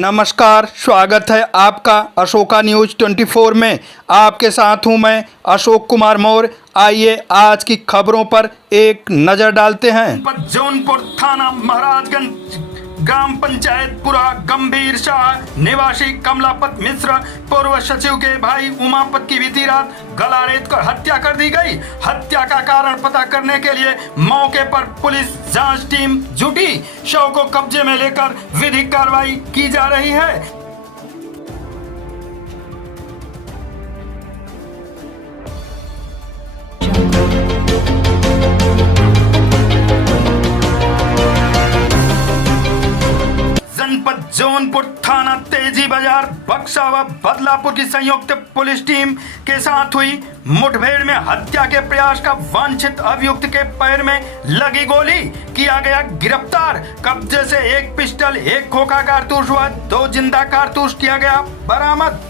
नमस्कार, स्वागत है आपका अशोका न्यूज 24 में। आपके साथ हूं मैं अशोक कुमार मौर्य। आइए आज की खबरों पर एक नजर डालते हैं। जौनपुर थाना महाराजगंज ग्राम पंचायत पुरा गंभीर शाह निवासी कमलापत मिश्र पूर्व सचिव के भाई उमापत की बीती रात गला रेत कर हत्या कर दी गई। हत्या का कारण पता करने के लिए मौके पर पुलिस जांच टीम जुटी। शव को कब्जे में लेकर विधिक कार्रवाई की जा रही है। जनपद जौनपुर थाना तेजी बाजार बक्सा व बदलापुर की संयुक्त पुलिस टीम के साथ हुई मुठभेड़ में हत्या के प्रयास का वांछित अभियुक्त के पैर में लगी गोली किया गया गिरफ्तार। कब्जे से एक पिस्टल, एक खोखा कारतूस व 2 जिंदा कारतूस किया गया बरामद।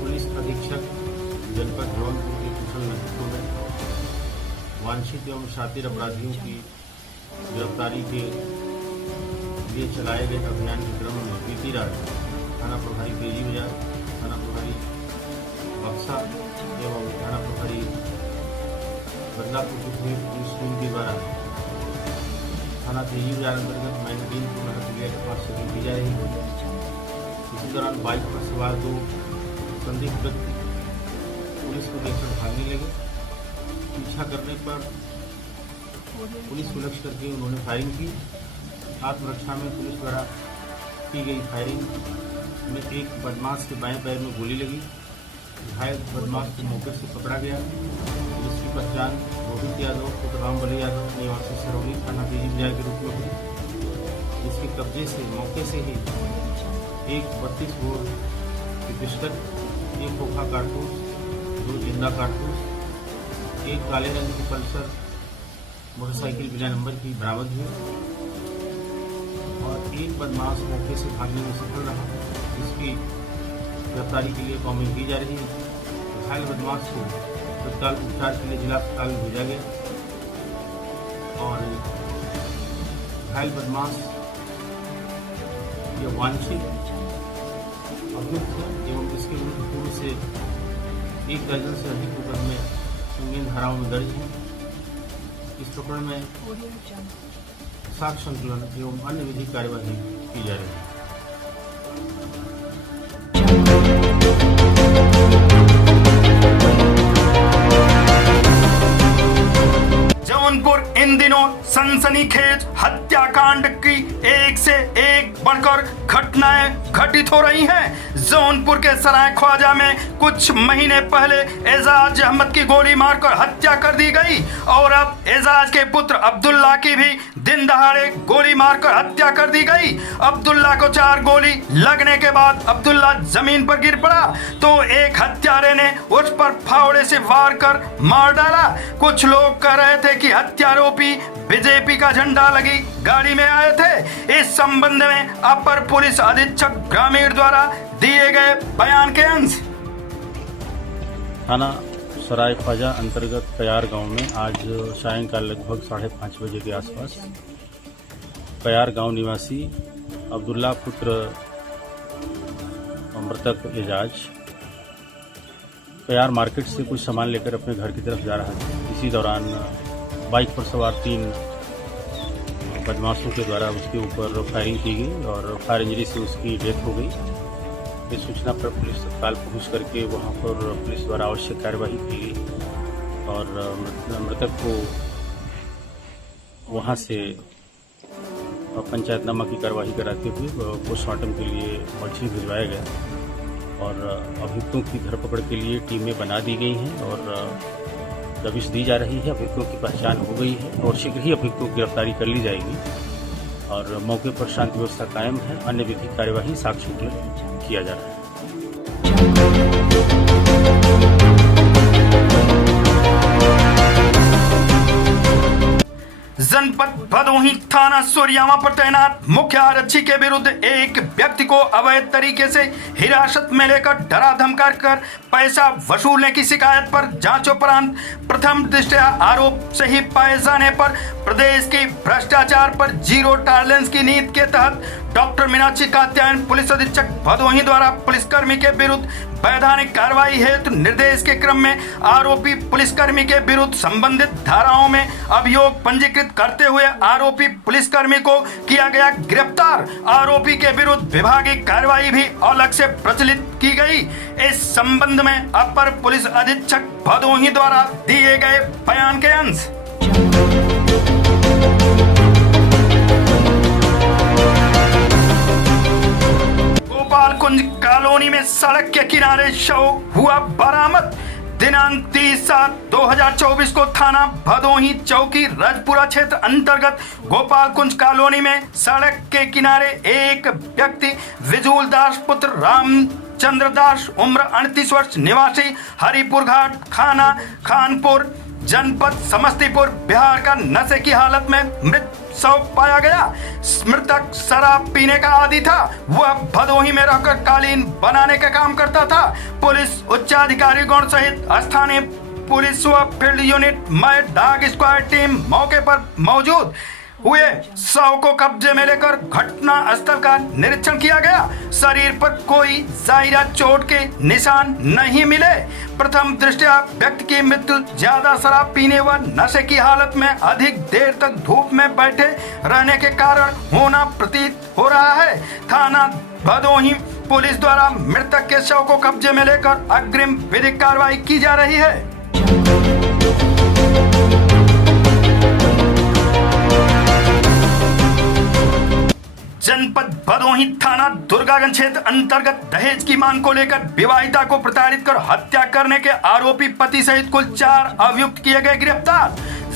पुलिस अधीक्षक जनपद जौनपुर के कुशल नेतृत्व में वांछित एवं शातिर अपराधियों की गिरफ्तारी के लिए चलाए गए अभियान के क्रम में बीती रात थाना प्रभारी तेजी बाजार, थाना प्रभारी बक्सा एवं थाना प्रभारी बदलापुर की पुलिस टीम के द्वारा थाना तेजी बाजार अंतर्गत मैगजीन को नहर के पास चेकिंग की जा रही है। इसी दौरान बाइक पर सवार 2 संदिग्ध व्यक्ति पुलिस को देखकर भागने लगे। पीछा करने पर पुलिस को लक्ष्य करके उन्होंने फायरिंग की। आत्मरक्षा में पुलिस द्वारा की गई फायरिंग में एक बदमाश के बाएं पैर में गोली लगी। घायल बदमाश को मौके से पकड़ा गया, जिसकी पहचान रोहित यादव पुत्र रामबली यादव निवासी सरौली थाना तेजी बाजार के रूप में हुई। इसके कब्जे से मौके से ही एक 32 बोर की पिस्टल, एक खोखा कारतूस, 2 जिंदा कारतूस, एक काले रंग की पल्सर मोटरसाइकिल बिना नंबर की बरामद हुई और एक बदमाश मौके से भागने में सफल रहा, जिसकी गिरफ्तारी के लिए कॉमिंग की जा रही है। घायल बदमाश को तत्काल उपचार के लिए जिला अस्पताल में भेजा गया और घायल बदमाश यह वांछित अभियुक्त है एवं इसके विरुद्ध पूर्व से 1 दर्जन से अधिक मुकदमे संगीन धाराओं में दर्ज हैं। इस प्रकरण में साक्ष्य संकलन एवं अन्य विधिक कार्यवाही की जा रही है। जौनपुर इन दिनों सनसनीखेज हत्याकांड की एक से एक बढ़कर घटनाएं घटित हो रही हैं। जौनपुर के सराय ख्वाजा में कुछ महीने पहले एजाज अहमद की गोली मारकर हत्या कर दी गई और अब एजाज के पुत्र अब्दुल्ला की भी दिन दहाड़े गोली मारकर हत्या कर दी गई। अब्दुल्ला को 4 गोली लगने के बाद अब्दुल्ला जमीन पर गिर पड़ा तो एक हत्यारे ने उस पर फावड़े से वार कर मार डाला। कुछ लोग कह रहे थे कि हत्यारोपी बीजेपी का झंडा लगी गाड़ी में आए थे। इस संबंध में अपर पुलिस अधीक्षक ग्रामीण द्वारा दिए गए बयान के अंश। थाना सराय ख्वाजा अंतर्गत कयार गांव में आज सायंकाल लगभग 5:30 बजे के आसपास कयार गांव निवासी अब्दुल्ला पुत्र मृतक एजाज कयार मार्केट से कुछ सामान लेकर अपने घर की तरफ जा रहा था। इसी दौरान बाइक पर सवार 3 बदमाशों के द्वारा उसके ऊपर फायरिंग की गई और फायर इंजरी से उसकी डेथ हो गई। इस सूचना पर पुलिस तत्काल पहुंच करके वहां पर पुलिस द्वारा आवश्यक कार्यवाही की गई और मृतक को वहां से पंचायतनामा की कार्यवाही कराते हुए पोस्टमार्टम के लिए मौजी भिजवाया गया और अभियुक्तों की धरपकड़ के लिए टीमें बना दी गई हैं और दबिश दी जा रही है। अभियुक्तों की पहचान हो गई है और शीघ्र ही अभियुक्तों की गिरफ्तारी कर ली जाएगी और मौके पर शांति व्यवस्था कायम है। अन्य विधिक कार्यवाही साक्ष्य संकलन किया जा रहा है। जनपद भदोही थाना सोरियामा पर तैनात मुख्य आरक्षी के विरुद्ध एक व्यक्ति को अवैध तरीके से हिरासत में लेकर डरा धमका कर पैसा वसूलने की शिकायत पर जांचोपरांत प्रथम दृष्टया आरोप सही पाए जाने पर प्रदेश की भ्रष्टाचार पर जीरो टॉलरेंस की नीति के तहत डॉक्टर मीनाक्षी कात्यायन पुलिस अधीक्षक भदोही द्वारा पुलिसकर्मी के विरुद्ध वैधानिक कार्रवाई हेतु निर्देश के क्रम में आरोपी पुलिसकर्मी के विरुद्ध संबंधित धाराओं में अभियोग पंजीकृत करते हुए आरोपी पुलिसकर्मी को किया गया गिरफ्तार। आरोपी के विरुद्ध विभागीय कार्रवाई भी अलग से प्रचलित की गई। इस संबंध में अपर पुलिस अधीक्षक भदोही द्वारा दिए गए बयान के अंश। गोपालकुंज कॉलोनी में सड़क के किनारे शव हुआ बरामद। दिनांक 30/7/2024 को थाना भदोही चौकी रजपुरा क्षेत्र अंतर्गत गोपालकुंज कॉलोनी में सड़क के किनारे एक व्यक्ति विजूल दास पुत्र रामचंद्र दास उम्र 38 वर्ष निवासी हरिपुर घाट थाना खानपुर जनपद समस्तीपुर बिहार का नशे की हालत में मृत शव पाया गया। मृतक शराब पीने का आदी था। वह भदोही में रहकर कालीन बनाने का काम करता था। पुलिस उच्चाधिकारी गण सहित स्थानीय पुलिस व फील्ड यूनिट में डॉग स्क्वाड टीम मौके पर मौजूद हुए। शव को कब्जे में लेकर घटना स्थल का निरीक्षण किया गया। शरीर पर कोई जाहिरा चोट के निशान नहीं मिले। प्रथम दृष्टया व्यक्ति की मृत्यु ज्यादा शराब पीने व नशे की हालत में अधिक देर तक धूप में बैठे रहने के कारण होना प्रतीत हो रहा है। थाना भदोही पुलिस द्वारा मृतक के शव को कब्जे में लेकर अग्रिम विधिक कार्रवाई की जा रही है। जनपद भदोही थाना दुर्गागंज क्षेत्र अंतर्गत दहेज की मांग को लेकर विवाहिता को प्रताड़ित कर हत्या करने के आरोपी पति सहित कुल 4 अभियुक्त किए गए गिरफ्तार।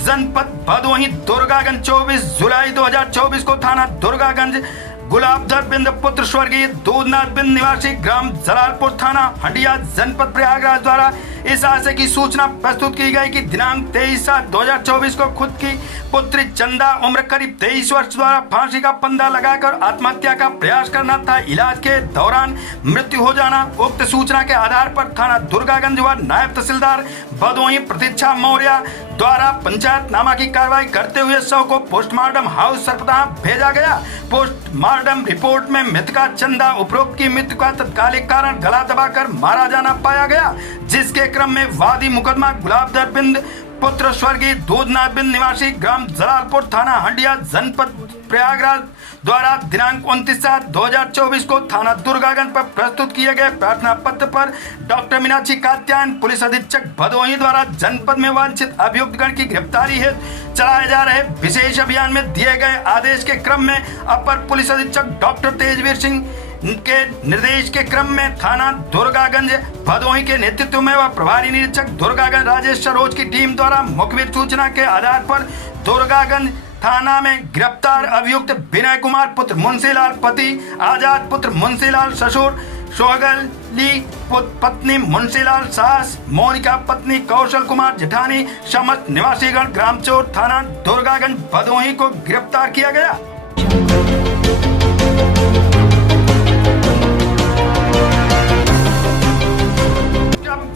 जनपद भदोही दुर्गागंज 24 जुलाई 2024 को थाना दुर्गागंज गुलाबधर बिंद पुत्र स्वर्गीय दूधनाथ बिंद निवासी ग्राम जलालपुर थाना हंडिया जनपद प्रयागराज द्वारा इस आशय की सूचना प्रस्तुत की गई कि दिनांक 23/7/2024 को खुद की पुत्री चंदा उम्र करीब 23 वर्ष द्वारा फांसी का फंदा लगाकर आत्महत्या का प्रयास करना था। इलाज के दौरान मृत्यु हो जाना। उक्त सूचना के आधार पर थाना दुर्गागंज व नायब तहसीलदार भदोही प्रतीक्षा मौर्य द्वारा पंचायतनामा की कार्रवाई करते हुए शव को पोस्टमार्टम हाउस सरपटा भेजा गया। पोस्टमार्टम रिपोर्ट में मृतका चंदा उपरोक्त की मृत्यु का तत्कालिक कारण गला दबाकर मारा जाना पाया गया, जिसके क्रम में वादी मुकदमा गुलाबधर बिंद पुत्र स्वर्गीय दूधनाथ बिंद निवासी ग्राम जलालपुर थाना हंडिया जनपद प्रयागराज द्वारा दिनांक 29/7/2024 को थाना दुर्गागंज पर प्रस्तुत किए गए प्रार्थना पत्र पर डॉक्टर मीनाक्षी कात्यायन पुलिस अधीक्षक भदोही द्वारा जनपद में वांछित अभियुक्तगण की गिरफ्तारी हेतु चलाए जा रहे विशेष अभियान में दिए गए आदेश के क्रम में अपर पुलिस अधीक्षक डॉक्टर तेजवीर सिंह के निर्देश के क्रम में थाना दुर्गागंज भदोही के नेतृत्व में व प्रभारी निरीक्षक दुर्गागंज राजेश सरोज की टीम द्वारा मुखबिर सूचना के आधार पर दुर्गागंज थाना में गिरफ्तार अभियुक्त विनय कुमार पुत्र मुंशीलाल पति आजाद पुत्र मुंशीलाल ससुर सोहगली पत्नी मुंशीलाल सास मोनिका पत्नी कौशल कुमार जेठानी समस्त निवासीगण ग्रामचौर थाना दुर्गागंज भदोही को गिरफ्तार किया गया।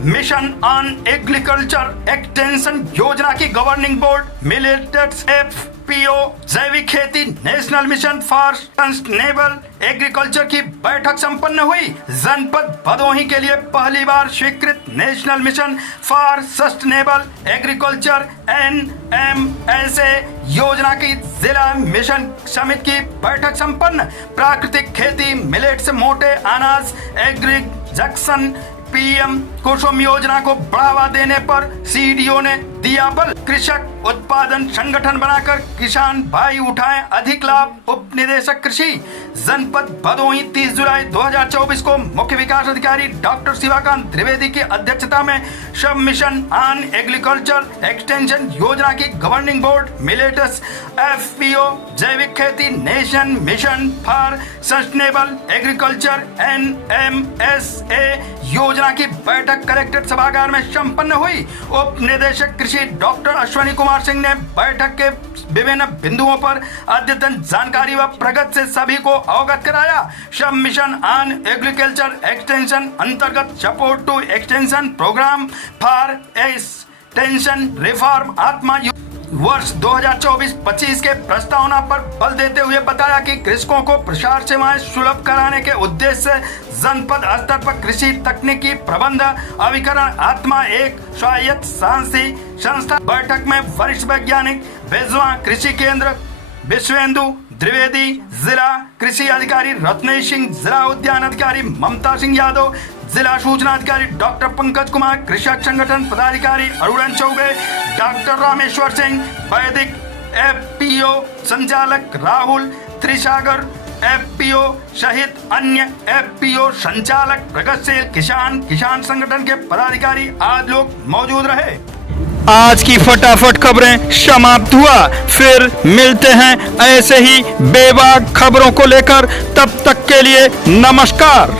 मिशन ऑन एग्रीकल्चर एक्सटेंशन योजना की गवर्निंग बोर्ड मिलेट्स FPO जैविक खेती national mission for sustainable agriculture की बैठक संपन्न हुई। जनपद भदोही के लिए पहली बार स्वीकृत national mission for sustainable agriculture NMSA योजना की जिला मिशन समिति की बैठक संपन्न। प्राकृतिक खेती मिलेट्स मोटे अनाज एग्रीजक्शन PM कुसुम योजना को बढ़ावा देने पर CDO ने दिया बल। कृषक उत्पादन संगठन बनाकर किसान भाई उठाएं अधिक लाभ। उप निदेशक कृषि जनपद भदोही 30 जुलाई 2024 को मुख्य विकास अधिकारी डॉक्टर शिवाकांत त्रिवेदी की अध्यक्षता में सब मिशन ऑन एग्रीकल्चर एक्सटेंशन योजना की गवर्निंग बोर्ड मिलेट्स FPO जैविक खेती nation mission for sustainable agriculture NMSA योजना की बैठक कलेक्ट्रेट सभागार में संपन्न हुई। उप निदेशक कृषि डॉक्टर अश्वनी कुमार सिंह ने बैठक के विभिन्न बिंदुओं पर अद्यतन जानकारी व प्रगति से सभी को अवगत कराया। सब मिशन ऑन एग्रीकल्चर एक्सटेंशन अंतर्गत support to extension program for extension reform आत्मा वर्ष 2024-25 के प्रस्तावना पर बल देते हुए बताया कि कृषकों को प्रसार सेवाएं सुलभ कराने के उद्देश्य से जनपद स्तर पर कृषि तकनीकी प्रबंध अभिकरण आत्मा एक स्वायत्त सांसी संस्था बैठक में वरिष्ठ वैज्ञानिक बेजवा कृषि केंद्र विश्वेंदु द्विवेदी, जिला कृषि अधिकारी रत्नेश सिंह, जिला उद्यान अधिकारी ममता सिंह यादव, जिला सूचना अधिकारी डॉक्टर पंकज कुमार, कृषक संगठन पदाधिकारी अरुण चौबे, डॉक्टर रामेश्वर सिंह, वैदिक एफपीओ संचालक राहुल त्रिसागर एफपीओ सहित अन्य एफपीओ संचालक, प्रगतिशील किसान संगठन के पदाधिकारी आदि लोग मौजूद रहे। आज की फटाफट खबरें समाप्त हुआ, फिर मिलते हैं ऐसे ही बेबाक खबरों को लेकर, तब तक के लिए नमस्कार।